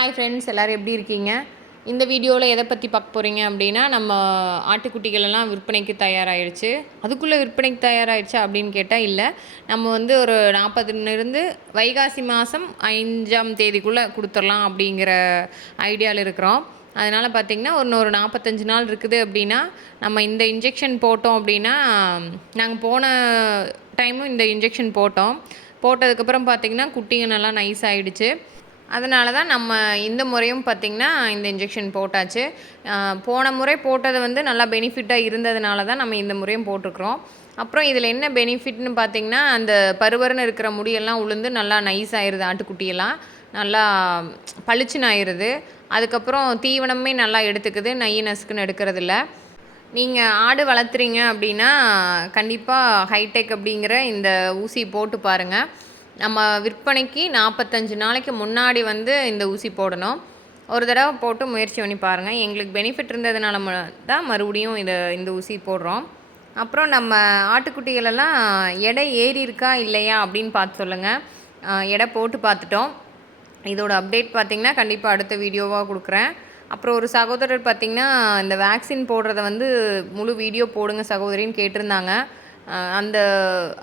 Hi friends எல்லோரும் எப்படி இருக்கீங்க? இந்த வீடியோவில் எதை பற்றி பார்க்க போகிறீங்க அப்படின்னா நம்ம ஆட்டுக்குட்டிகளெல்லாம் விற்பனைக்கு தயாராகிடுச்சு அதுக்குள்ளே விற்பனைக்கு தயாராகிடுச்சா அப்படின்னு கேட்டால் இல்லை. நம்ம வந்து ஒரு நாற்பதுலேருந்து வைகாசி மாதம் ஐந்தாம் தேதிக்குள்ளே கொடுத்துடலாம் அப்படிங்கிற ஐடியாவில் இருக்கிறோம். அதனால் பார்த்திங்கன்னா இன்னொரு நாற்பத்தஞ்சு நாள் இருக்குது அப்படின்னா நம்ம இந்த இன்ஜெக்ஷன் போட்டோம் அப்படின்னா நாங்கள் போன டைமும் இந்த இன்ஜெக்ஷன் போட்டோம். போட்டதுக்கப்புறம் பார்த்திங்கன்னா குட்டிங்க நல்லா நைஸ் ஆகிடுச்சு அதனால தான் நம்ம இந்த முறையும் பார்த்திங்கன்னா இந்த இன்ஜெக்ஷன் போட்டாச்சு. போன முறை போட்டது வந்து நல்லா பெனிஃபிட்டாக இருந்ததுனால தான் நம்ம இந்த முறையும் போட்டிருக்கிறோம். அப்புறம் இதில் என்ன பெனிஃபிட்னு பார்த்திங்கன்னா அந்த பருவர்னு இருக்கிற முடியெல்லாம் உளுந்து நல்லா நைஸ் ஆயிடுது ஆட்டுக்குட்டியெல்லாம். நல்லா பளிச்சுன்னு ஆயிடுது அதுக்கப்புறம் தீவனமே நல்லா எடுத்துக்குது நெய் நசுக்குன்னு எடுக்கிறதில்ல. நீங்கள் ஆடு வளர்த்துறீங்க அப்படின்னா கண்டிப்பாக ஹைடெக் அப்படிங்கிற இந்த ஊசி போட்டு பாருங்கள் நம்ம விற்பனைக்கு நாற்பத்தஞ்சு நாளைக்கு முன்னாடி வந்து இந்த ஊசி போடணும். ஒரு தடவை போட்டு முயற்சி பண்ணி பாருங்கள் எங்களுக்கு பெனிஃபிட் இருந்ததுனால தான் மறுபடியும் இதை இந்த ஊசி போடுறோம். அப்புறம் நம்ம ஆட்டுக்குட்டிகளெல்லாம் எடை ஏறி இருக்கா இல்லையா அப்படின்னு பார்த்து சொல்லுங்கள் எடை போட்டு பார்த்துட்டோம். இதோட அப்டேட் பார்த்திங்கன்னா கண்டிப்பாக அடுத்த வீடியோவாக கொடுக்குறேன். அப்புறம் ஒரு சகோதரர் பார்த்திங்கன்னா இந்த வேக்சின் போடுறத வந்து முழு வீடியோ போடுங்க சகோதரின்னு கேட்டிருந்தாங்க. அந்த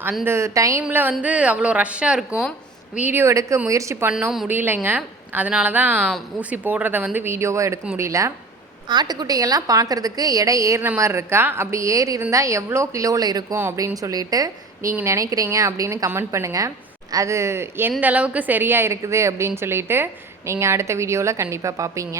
அந்த டைமில் வந்து அவ்வளோ ரஷ்ஷாக இருக்கும். வீடியோ எடுக்க முயற்சி பண்ணோம் முடியலைங்க. அதனால தான் ஊசி போடுறத வந்து வீடியோவாக எடுக்க முடியல. ஆட்டுக்குட்டிகள்லாம் பார்க்குறதுக்கு எடை ஏறின மாதிரி இருக்கா? அப்படி ஏறி இருந்தால் எவ்வளோ கிலோவில் இருக்கும் அப்படின்னு சொல்லிட்டு நீங்கள் நினைக்கிறீங்க அப்படின்னு கமெண்ட் பண்ணுங்கள் அது எந்த அளவுக்கு சரியாக இருக்குது அப்படின்னு சொல்லிட்டு நீங்கள் அடுத்த வீடியோவில் கண்டிப்பாக பார்ப்பீங்க